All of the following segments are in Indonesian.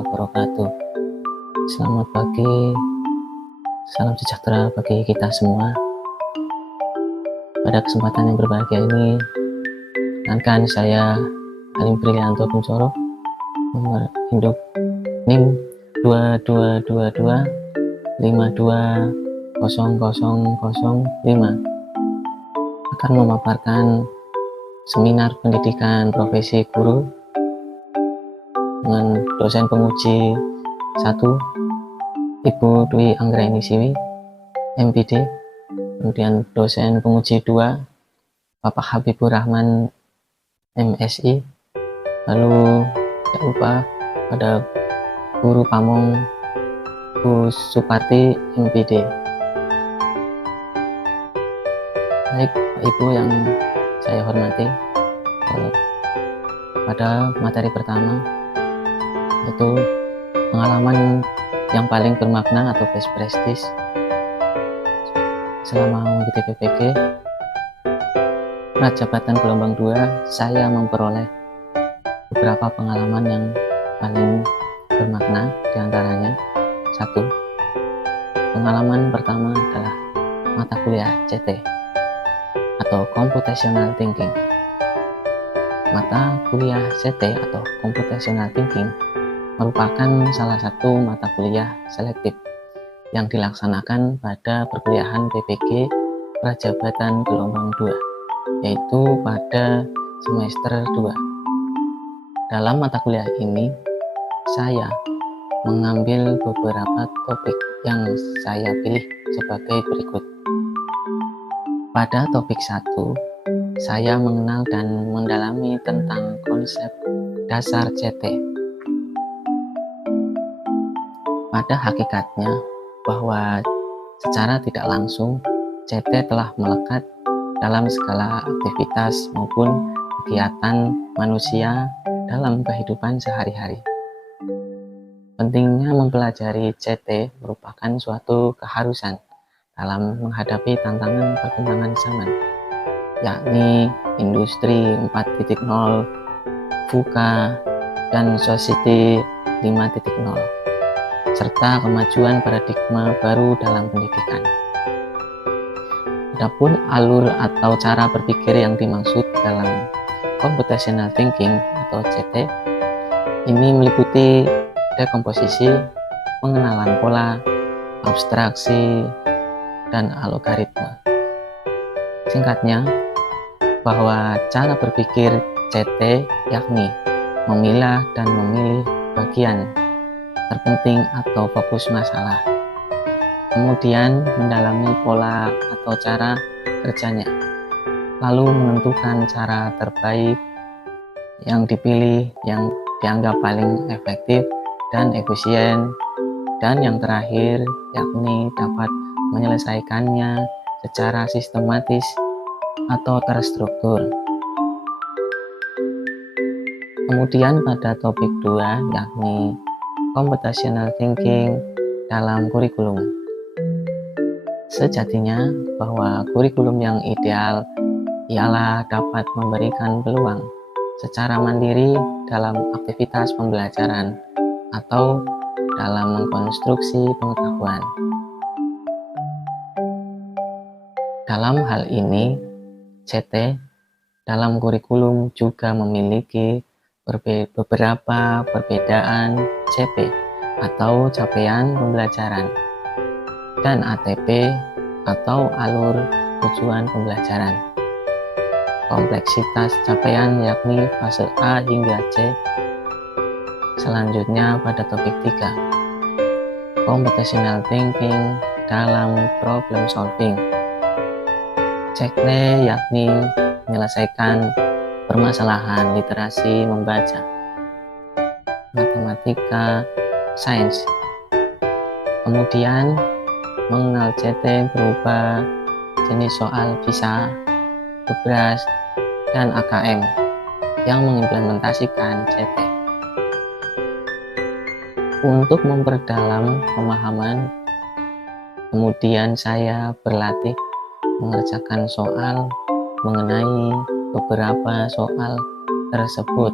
wabarakatuh. Selamat pagi, salam sejahtera bagi kita semua. Pada kesempatan yang berbahagia ini, perkenalkan saya Halim Brilianto Kuncoro, nomor induk NIM 222252200005, akan memaparkan seminar pendidikan profesi guru dengan dosen penguji 1 Ibu Dwi Anggraini Siwi, MPD, kemudian dosen penguji 2 Bapak Habibur Rahman, MSI, lalu tidak lupa pada guru pamong Bu Suparti, MPD. Baik Pak Ibu yang saya hormati, pada materi pertama yaitu pengalaman yang paling bermakna atau best practice selama mengikuti PPG Prajabatan gelombang 2. Saya memperoleh beberapa pengalaman yang paling bermakna, diantaranya 1. Pengalaman pertama adalah mata kuliah CT atau Computational Thinking. Mata kuliah CT atau Computational Thinking merupakan salah satu mata kuliah selektif yang dilaksanakan pada perkuliahan PPG Prajabatan gelombang 2, yaitu pada semester 2. Dalam mata kuliah ini, saya mengambil beberapa topik yang saya pilih sebagai berikut. Pada topik 1, saya mengenal dan mendalami tentang konsep dasar CT. Pada hakikatnya, bahwa secara tidak langsung CT telah melekat dalam segala aktivitas maupun kegiatan manusia dalam kehidupan sehari-hari. Pentingnya mempelajari CT merupakan suatu keharusan dalam menghadapi tantangan perkembangan zaman, yakni Industri 4.0, VUCA, dan Society 5.0, serta kemajuan paradigma baru dalam pendidikan. Adapun alur atau cara berpikir yang dimaksud dalam Computational Thinking atau CT ini meliputi dekomposisi, pengenalan pola, abstraksi, dan algoritma. Singkatnya, bahwa cara berpikir CT yakni memilah dan memilih bagian terpenting atau fokus masalah, kemudian mendalami pola atau cara kerjanya, lalu menentukan cara terbaik yang dipilih yang dianggap paling efektif dan efisien, dan yang terakhir yakni dapat menyelesaikannya secara sistematis atau terstruktur. Kemudian pada topik 2 yakni Computational Thinking dalam kurikulum. Sejatinya bahwa kurikulum yang ideal ialah dapat memberikan peluang secara mandiri dalam aktivitas pembelajaran atau dalam mengkonstruksi pengetahuan. Dalam hal ini, CT dalam kurikulum juga memiliki beberapa perbedaan CP atau capaian pembelajaran dan ATP atau alur tujuan pembelajaran. Kompleksitas capaian yakni fase A hingga C. Selanjutnya pada topik 3, Computational Thinking dalam problem solving. CT yakni menyelesaikan permasalahan literasi membaca, matematika, sains. Kemudian mengenal CT berupa jenis soal bisa, tugas, dan AKM yang mengimplementasikan CT. Untuk memperdalam pemahaman, kemudian saya berlatih mengerjakan soal mengenai beberapa soal tersebut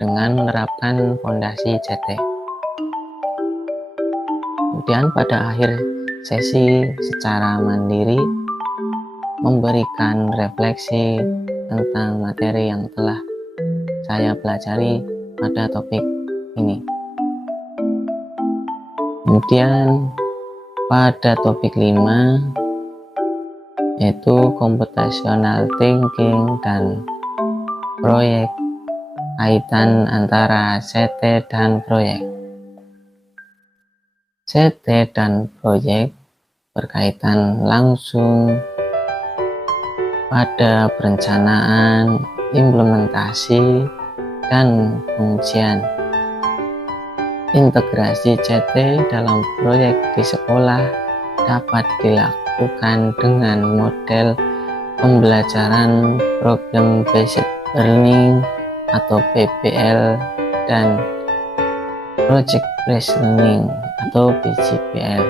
dengan menerapkan fondasi CT. Kemudian pada akhir sesi secara mandiri memberikan refleksi tentang materi yang telah saya pelajari pada topik ini. Kemudian pada topik 5 yaitu computational thinking dan proyek, kaitan antara CT dan proyek. CT dan proyek berkaitan langsung pada perencanaan, implementasi, dan pengujian. Integrasi CT dalam proyek di sekolah dapat dilakukan dengan model pembelajaran Problem Based Learning atau PBL dan Project Based Learning atau PJBL.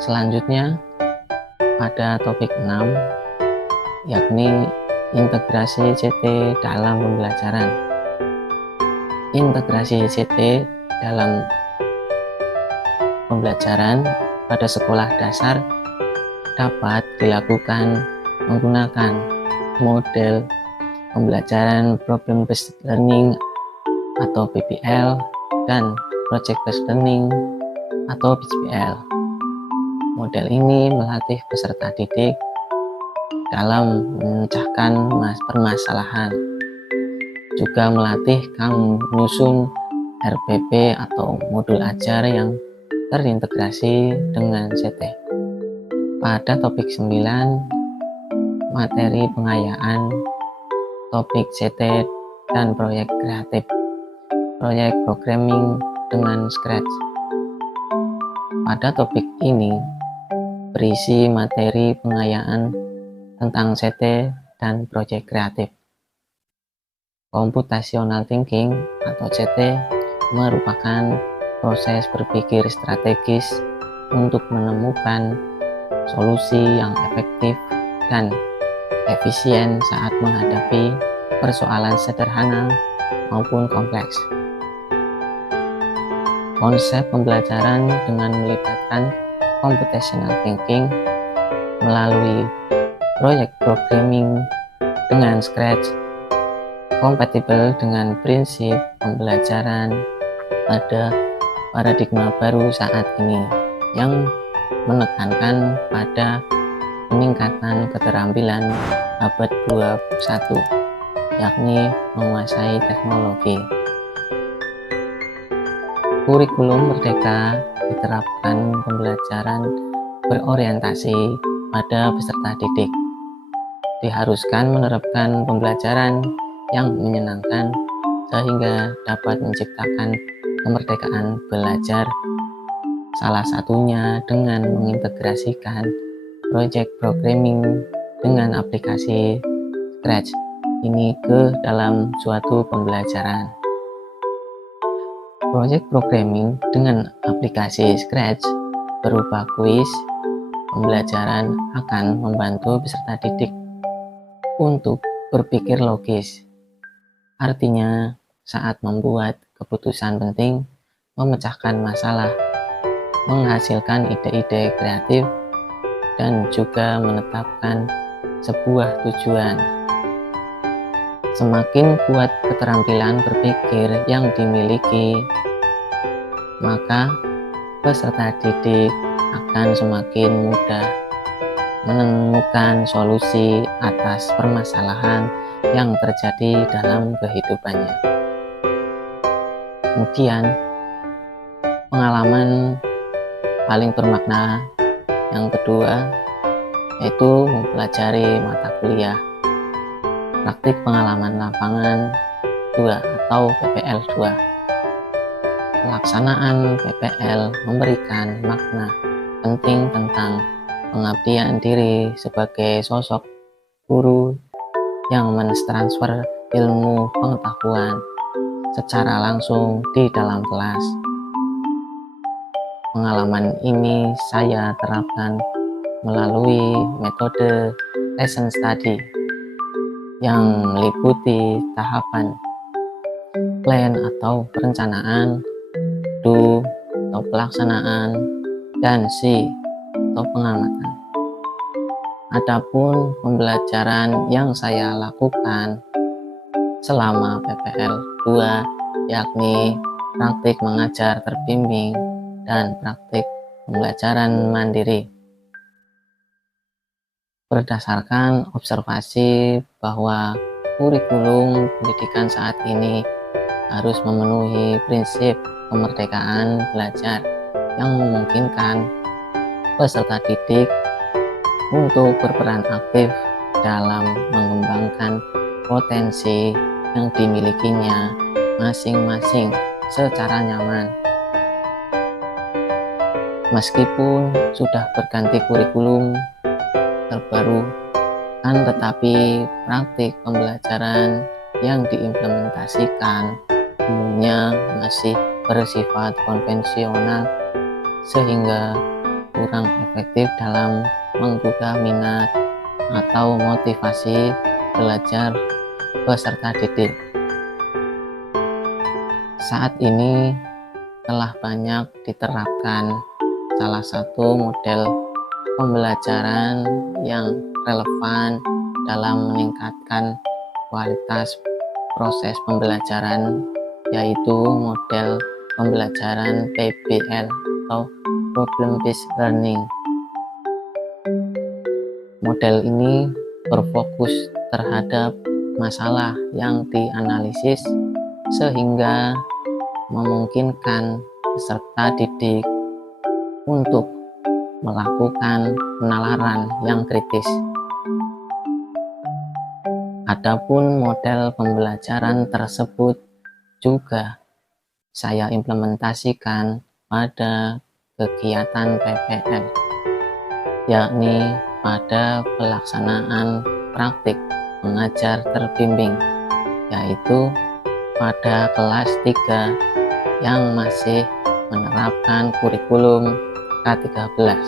Selanjutnya pada topik 6 yakni integrasi CT dalam pembelajaran. Integrasi CT dalam pembelajaran pada sekolah dasar dapat dilakukan menggunakan model pembelajaran Problem Based Learning atau PBL dan Project Based Learning atau PJBL. Model ini melatih peserta didik dalam memecahkan permasalahan, juga melatih kamu menyusun RPP atau modul ajar yang terintegrasi dengan CT. Pada topik 9, materi pengayaan, topik CT dan proyek kreatif, proyek programming dengan Scratch. Pada topik ini berisi materi pengayaan tentang CT dan proyek kreatif. Computational thinking atau CT merupakan proses berpikir strategis untuk menemukan solusi yang efektif dan efisien saat menghadapi persoalan sederhana maupun kompleks. Konsep pembelajaran dengan melibatkan computational thinking melalui proyek programming dengan Scratch kompatibel dengan prinsip pembelajaran pada paradigma baru saat ini yang menekankan pada peningkatan keterampilan abad 21, yakni menguasai teknologi. Kurikulum Merdeka diterapkan pembelajaran berorientasi pada peserta didik. Diharuskan menerapkan pembelajaran yang menyenangkan sehingga dapat menciptakan kemerdekaan belajar, salah satunya dengan mengintegrasikan proyek programming dengan aplikasi Scratch ini ke dalam suatu pembelajaran. Proyek programming dengan aplikasi Scratch berupa kuis pembelajaran akan membantu peserta didik untuk berpikir logis. Artinya, saat membuat keputusan penting, memecahkan masalah, menghasilkan ide-ide kreatif, dan juga menetapkan sebuah tujuan. Semakin kuat keterampilan berpikir yang dimiliki, maka peserta didik akan semakin mudah menemukan solusi atas permasalahan yang terjadi dalam kehidupannya. Kemudian, pengalaman paling bermakna yang kedua yaitu mempelajari mata kuliah praktik pengalaman lapangan 2 atau PPL 2. Pelaksanaan PPL memberikan makna penting tentang pengabdian diri sebagai sosok guru yang mentransfer ilmu pengetahuan secara langsung di dalam kelas. Pengalaman ini saya terapkan melalui metode lesson study yang meliputi tahapan plan atau perencanaan, do atau pelaksanaan, dan see atau pengamatan. Adapun pembelajaran yang saya lakukan selama PPL 2 yakni praktik mengajar terbimbing dan praktik pembelajaran mandiri. Berdasarkan observasi bahwa kurikulum pendidikan saat ini harus memenuhi prinsip kemerdekaan belajar yang memungkinkan peserta didik untuk berperan aktif dalam mengembangkan potensi yang dimilikinya masing-masing secara nyaman. Meskipun sudah berganti kurikulum terbaru, tetapi praktik pembelajaran yang diimplementasikan umumnya masih bersifat konvensional sehingga kurang efektif dalam menggugah minat atau motivasi belajar peserta didik. Saat ini telah banyak diterapkan salah satu model pembelajaran yang relevan dalam meningkatkan kualitas proses pembelajaran, yaitu model pembelajaran PBL atau Problem Based Learning. Model ini berfokus terhadap masalah yang dianalisis sehingga memungkinkan peserta didik untuk melakukan penalaran yang kritis. Adapun model pembelajaran tersebut juga saya implementasikan pada kegiatan PPL, yakni pada pelaksanaan praktik mengajar terbimbing, yaitu pada kelas 3 yang masih menerapkan kurikulum K13.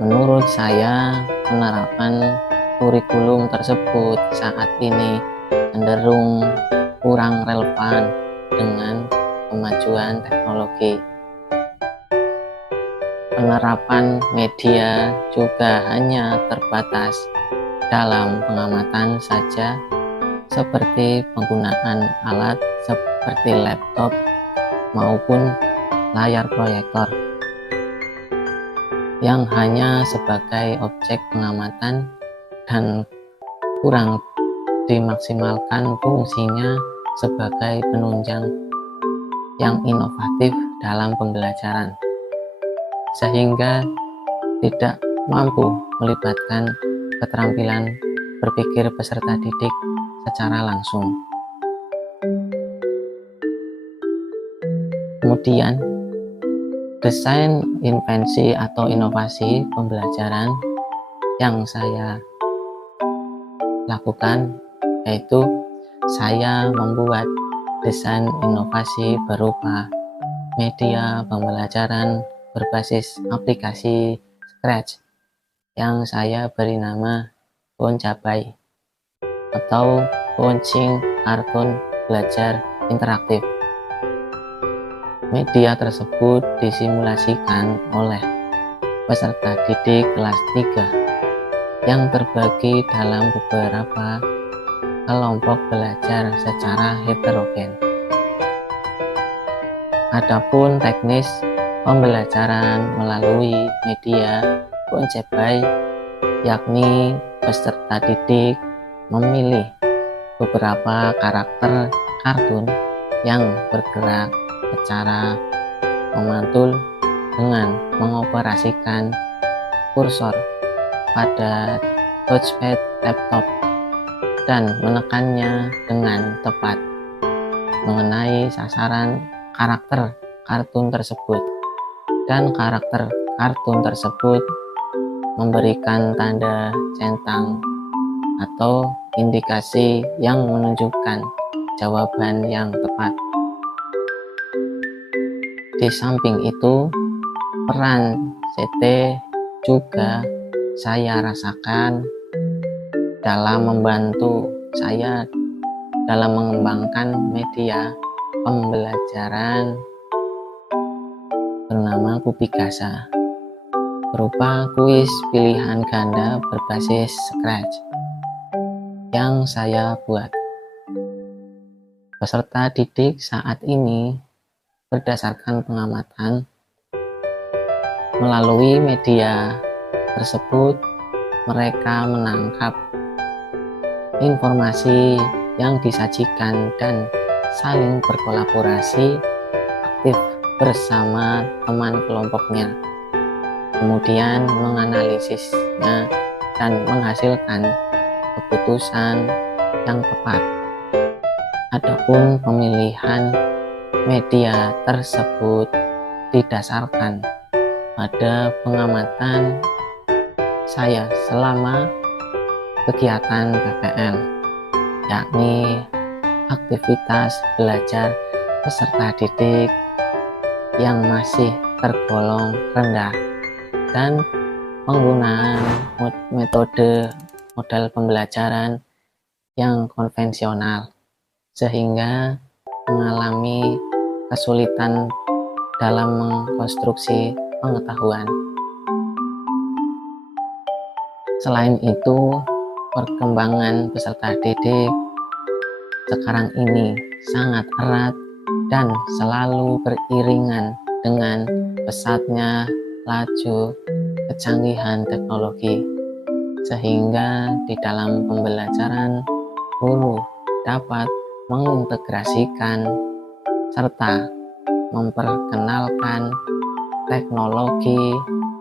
Menurut saya, penerapan kurikulum tersebut saat ini cenderung kurang relevan dengan kemajuan teknologi. Penerapan media juga hanya terbatas dalam pengamatan saja, seperti penggunaan alat seperti laptop maupun layar proyektor yang hanya sebagai objek pengamatan dan kurang dimaksimalkan fungsinya sebagai penunjang yang inovatif dalam pembelajaran, sehingga tidak mampu melibatkan keterampilan berpikir peserta didik secara langsung. Kemudian, desain invensi atau inovasi pembelajaran yang saya lakukan yaitu saya membuat desain inovasi berupa media pembelajaran berbasis aplikasi Scratch yang saya beri nama Boncabai atau Bouncing Cartoon Belajar Interaktif. Media tersebut disimulasikan oleh peserta didik kelas 3 yang terbagi dalam beberapa kelompok belajar secara heterogen. Adapun teknis pembelajaran melalui media Boncabai, yakni peserta didik memilih beberapa karakter kartun yang bergerak secara memantul dengan mengoperasikan kursor pada touchpad laptop dan menekannya dengan tepat mengenai sasaran karakter kartun tersebut, dan karakter kartun tersebut memberikan tanda centang atau indikasi yang menunjukkan jawaban yang tepat. Di samping itu, peran CT juga saya rasakan dalam membantu saya dalam mengembangkan media pembelajaran bernama Kubikasa, berupa kuis pilihan ganda berbasis Scratch yang saya buat. Peserta didik saat ini berdasarkan pengamatan melalui media tersebut, mereka menangkap informasi yang disajikan dan saling berkolaborasi aktif bersama teman kelompoknya, kemudian menganalisisnya dan menghasilkan keputusan yang tepat. Adapun pemilihan media tersebut didasarkan pada pengamatan saya selama kegiatan PPL, yakni aktivitas belajar peserta didik yang masih tergolong rendah dan penggunaan metode model pembelajaran yang konvensional, sehingga mengalami kesulitan dalam mengkonstruksi pengetahuan. Selain itu, perkembangan peserta didik sekarang ini sangat erat dan selalu beriringan dengan pesatnya laju kecanggihan teknologi, sehingga di dalam pembelajaran guru dapat mengintegrasikan serta memperkenalkan teknologi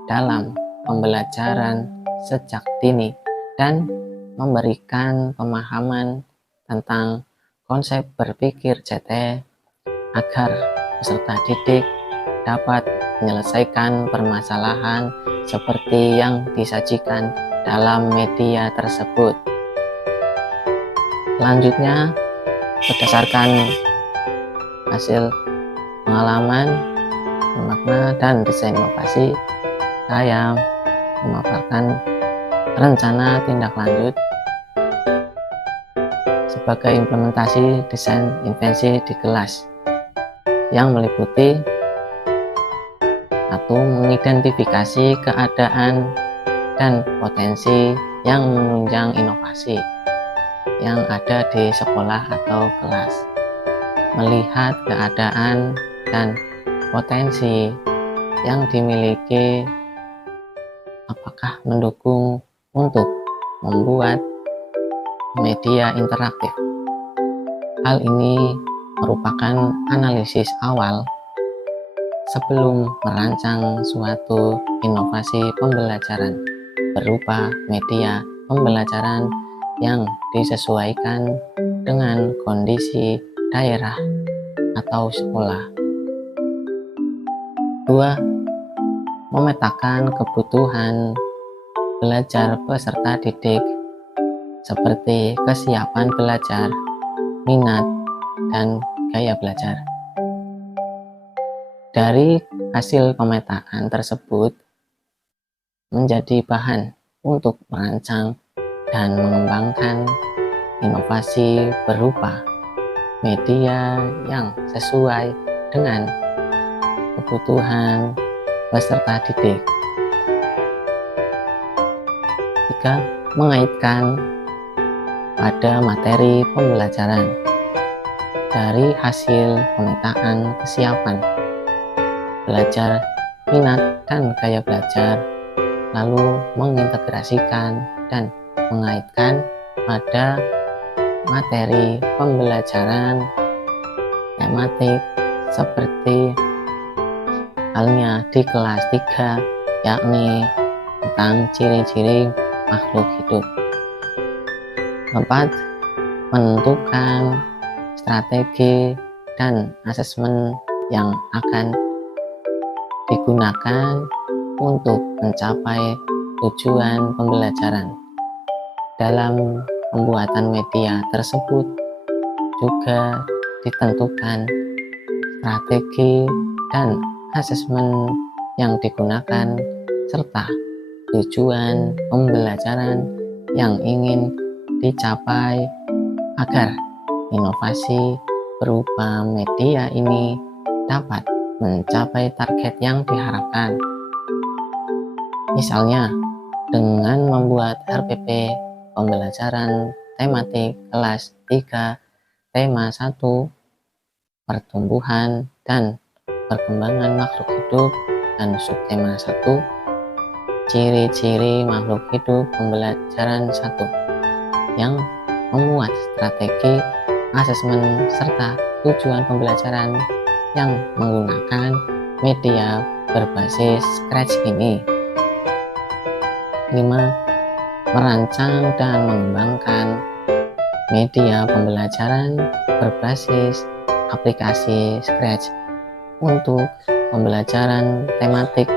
dalam pembelajaran sejak dini dan memberikan pemahaman tentang konsep berpikir CT agar peserta didik dapat menyelesaikan permasalahan seperti yang disajikan dalam media tersebut. Selanjutnya, berdasarkan hasil pengalaman, makna, dan desain inovasi, saya memaparkan rencana tindak lanjut sebagai implementasi desain invensi di kelas yang meliputi 1. Mengidentifikasi keadaan dan potensi yang menunjang inovasi yang ada di sekolah atau kelas, melihat keadaan dan potensi yang dimiliki apakah mendukung untuk membuat media interaktif. Hal ini merupakan analisis awal sebelum merancang suatu inovasi pembelajaran berupa media pembelajaran yang disesuaikan dengan kondisi daerah atau sekolah. 2. Memetakan kebutuhan belajar peserta didik seperti kesiapan belajar, minat, dan gaya belajar. Dari hasil pemetaan tersebut menjadi bahan untuk merancang dan mengembangkan inovasi berupa media yang sesuai dengan kebutuhan peserta didik. 3. Mengaitkan pada materi pembelajaran dari hasil pemetaan kesiapan belajar, minat, dan gaya belajar, lalu mengintegrasikan dan mengaitkan pada materi pembelajaran tematik seperti halnya di kelas 3, yakni tentang ciri-ciri makhluk hidup. 4. Menentukan strategi dan asesmen yang akan digunakan untuk mencapai tujuan pembelajaran. Dalam pembuatan media tersebut juga ditentukan strategi dan asesmen yang digunakan serta tujuan pembelajaran yang ingin dicapai agar inovasi berupa media ini dapat mencapai target yang diharapkan. Misalnya, dengan membuat RPP pembelajaran tematik kelas 3 tema 1 pertumbuhan dan perkembangan makhluk hidup dan subtema 1 ciri-ciri makhluk hidup pembelajaran 1 yang memuat strategi asesmen serta tujuan pembelajaran yang menggunakan media berbasis Scratch ini. 5. Merancang dan mengembangkan media pembelajaran berbasis aplikasi Scratch untuk pembelajaran tematik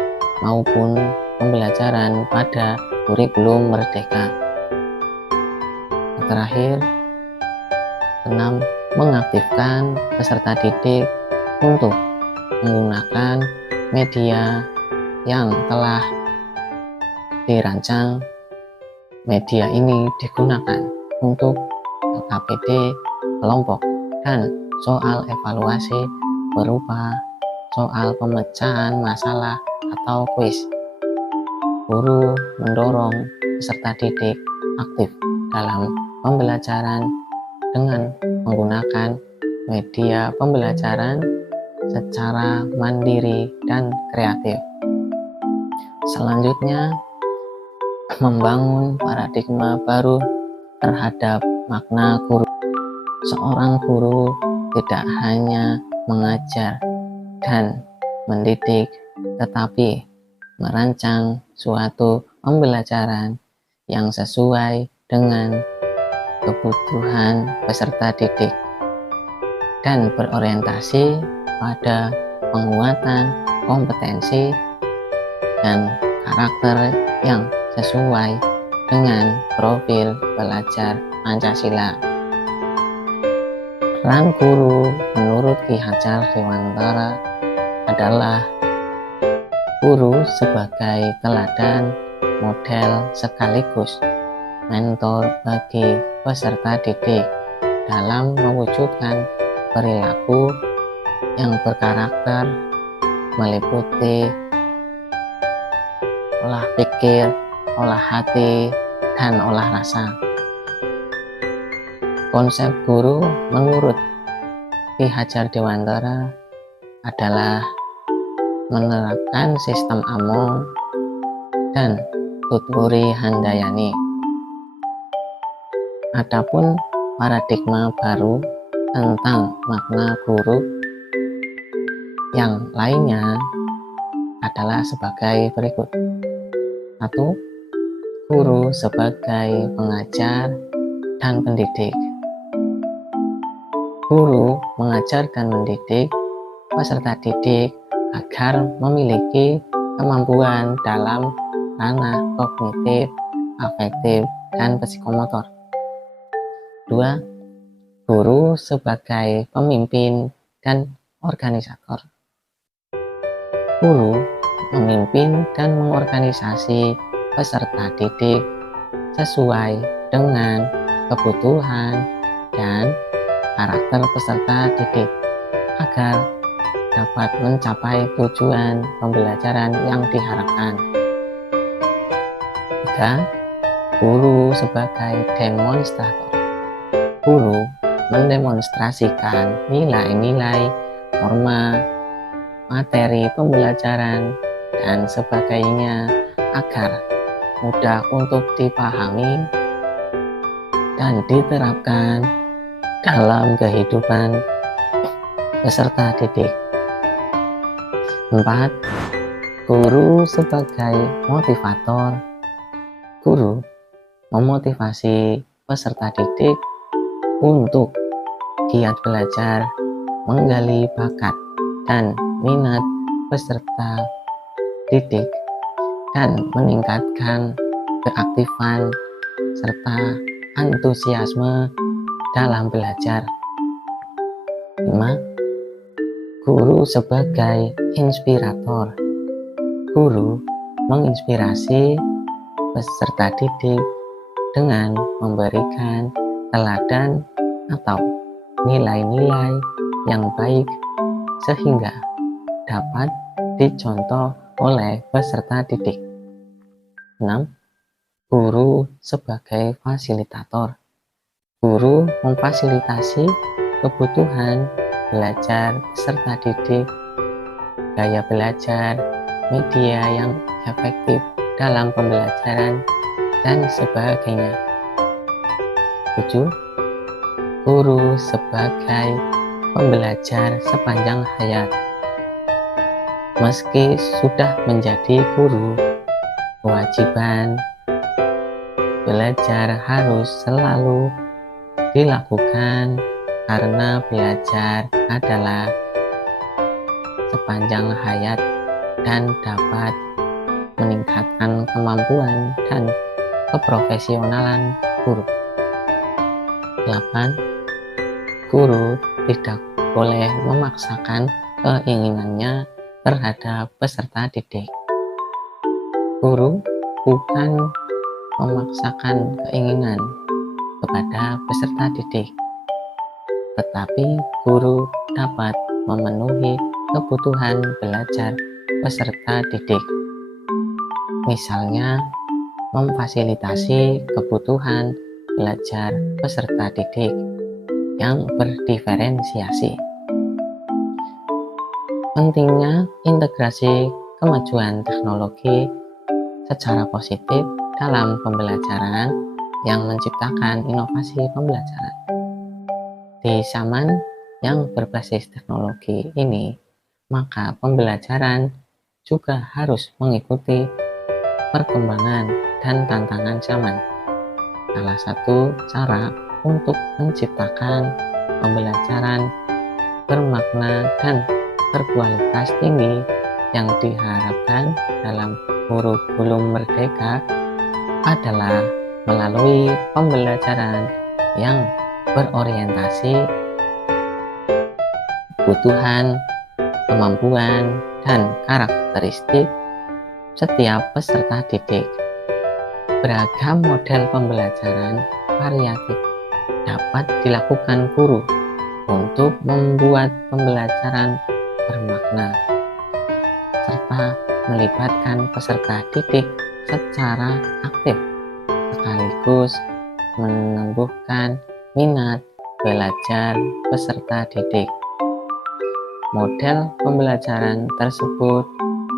maupun pembelajaran pada kurikulum Merdeka. Terakhir, 6. Mengaktifkan peserta didik untuk menggunakan media yang telah dirancang. Media ini digunakan untuk KPD kelompok dan soal evaluasi berupa soal pemecahan masalah atau kuis. Guru mendorong peserta didik aktif dalam pembelajaran dengan menggunakan media pembelajaran secara mandiri dan kreatif. Selanjutnya, membangun paradigma baru terhadap makna guru. Seorang guru tidak hanya mengajar dan mendidik, tetapi merancang suatu pembelajaran yang sesuai dengan kebutuhan peserta didik dan berorientasi pada penguatan kompetensi dan karakter yang sesuai dengan profil belajar Pancasila. Peran guru menurut Ki Hajar Dewantara adalah guru sebagai teladan, model sekaligus mentor bagi peserta didik dalam mewujudkan perilaku yang berkarakter meliputi olah pikir, olah hati, dan olah rasa. Konsep guru menurut Ki Hajar Dewantara adalah menerapkan sistem Among dan Tutwuri Handayani. Adapun paradigma baru tentang makna guru yang lainnya adalah sebagai berikut. 1. Guru sebagai pengajar dan pendidik. Guru mengajar dan mendidik peserta didik agar memiliki kemampuan dalam ranah kognitif, afektif, dan psikomotor. 2. Guru sebagai pemimpin dan organisator. Guru memimpin dan mengorganisasi peserta didik sesuai dengan kebutuhan dan karakter peserta didik agar dapat mencapai tujuan pembelajaran yang diharapkan. 3. Guru sebagai demonstrator. Guru mendemonstrasikan nilai-nilai, norma, materi pembelajaran, dan sebagainya agar mudah untuk dipahami dan diterapkan dalam kehidupan peserta didik. 4. Guru sebagai motivator. Guru memotivasi peserta didik untuk giat belajar, menggali bakat dan minat peserta didik, dan meningkatkan keaktifan serta antusiasme dalam belajar. 5. Guru sebagai inspirator. Guru menginspirasi peserta didik dengan memberikan teladan atau nilai-nilai yang baik sehingga dapat dicontoh oleh peserta didik. 6. Guru sebagai fasilitator. Guru memfasilitasi kebutuhan belajar peserta didik, gaya belajar, media yang efektif dalam pembelajaran, dan sebagainya. 7. Guru sebagai pembelajar sepanjang hayat. Meski sudah menjadi guru, kewajiban belajar harus selalu dilakukan karena belajar adalah sepanjang hayat dan dapat meningkatkan kemampuan dan keprofesionalan guru. 8. Guru tidak boleh memaksakan keinginannya terhadap peserta didik. Guru bukan memaksakan keinginan kepada peserta didik, tetapi guru dapat memenuhi kebutuhan belajar peserta didik. Misalnya, memfasilitasi kebutuhan belajar peserta didik yang berdiferensiasi. Pentingnya integrasi kemajuan teknologi secara positif dalam pembelajaran yang menciptakan inovasi pembelajaran. Di zaman yang berbasis teknologi ini, maka pembelajaran juga harus mengikuti perkembangan dan tantangan zaman. Salah satu cara untuk menciptakan pembelajaran bermakna dan berkualitas tinggi yang diharapkan dalam kurikulum merdeka adalah melalui pembelajaran yang berorientasi kebutuhan, kemampuan, dan karakteristik setiap peserta didik. Beragam model pembelajaran variatif dapat dilakukan guru untuk membuat pembelajaran bermakna, serta melibatkan peserta didik secara aktif, sekaligus menumbuhkan minat belajar peserta didik. Model pembelajaran tersebut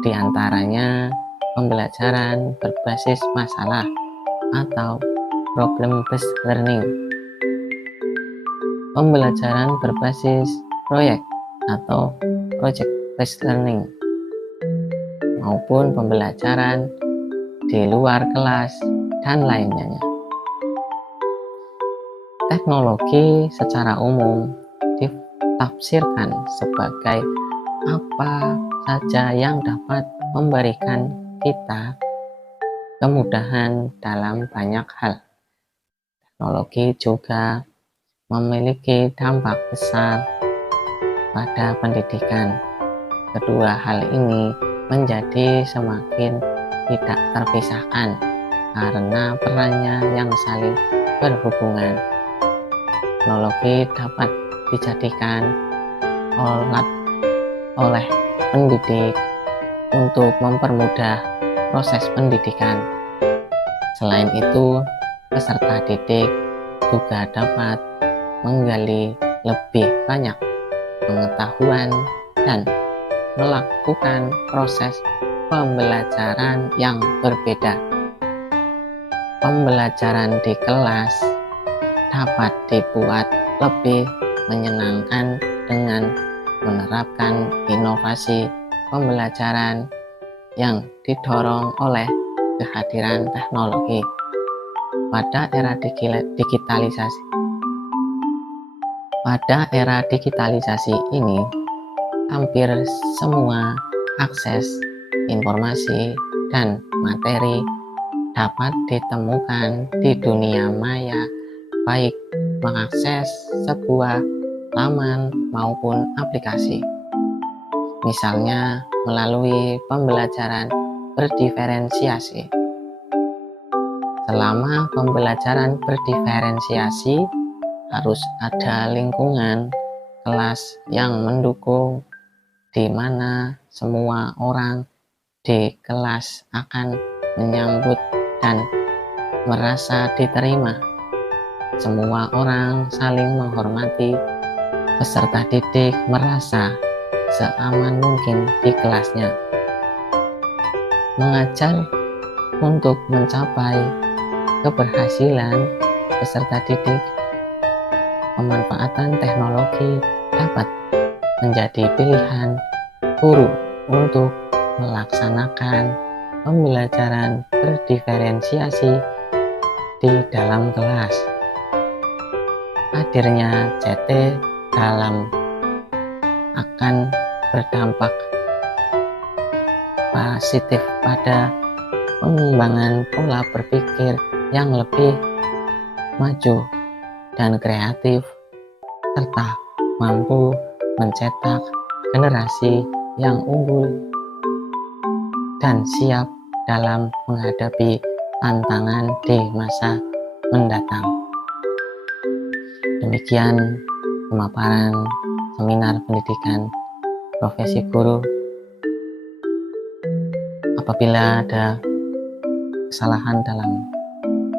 diantaranya pembelajaran berbasis masalah atau problem-based learning, pembelajaran berbasis proyek atau project-based learning, maupun pembelajaran di luar kelas dan lainnya. Teknologi secara umum ditafsirkan sebagai apa saja yang dapat memberikan kita kemudahan dalam banyak hal. Teknologi juga memiliki dampak besar pada pendidikan. Kedua hal ini menjadi semakin tidak terpisahkan karena perannya yang saling berhubungan. Teknologi dapat dijadikan alat oleh pendidik untuk mempermudah proses pendidikan. Selain itu, peserta didik juga dapat menggali lebih banyak pengetahuan dan melakukan proses pembelajaran yang berbeda. Pembelajaran di kelas dapat dibuat lebih menyenangkan dengan menerapkan inovasi pembelajaran yang didorong oleh kehadiran teknologi. Pada era digitalisasi ini, hampir semua akses informasi dan materi dapat ditemukan di dunia maya, baik mengakses sebuah laman maupun aplikasi. Misalnya melalui pembelajaran berdiferensiasi. Selama pembelajaran berdiferensiasi, harus ada lingkungan kelas yang mendukung, di mana semua orang di kelas akan menyambut dan merasa diterima. Semua orang saling menghormati, peserta didik merasa seaman mungkin di kelasnya. Mengajar untuk mencapai keberhasilan peserta didik, pemanfaatan teknologi dapat menjadi pilihan guru untuk melaksanakan pembelajaran berdiferensiasi di dalam kelas. Hadirnya CT dalam akan berdampak positif pada pengembangan pola berpikir yang lebih maju dan kreatif, serta mampu mencetak generasi yang unggul dan siap dalam menghadapi tantangan di masa mendatang. Demikian pemaparan seminar pendidikan profesi guru. Apabila ada kesalahan dalam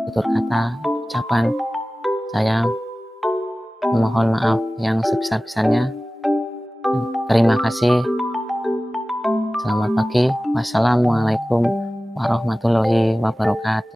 tutur kata, ucapan, saya mohon maaf yang sebesar-besarnya. Terima kasih. Selamat pagi. Wassalamualaikum warahmatullahi wabarakatuh.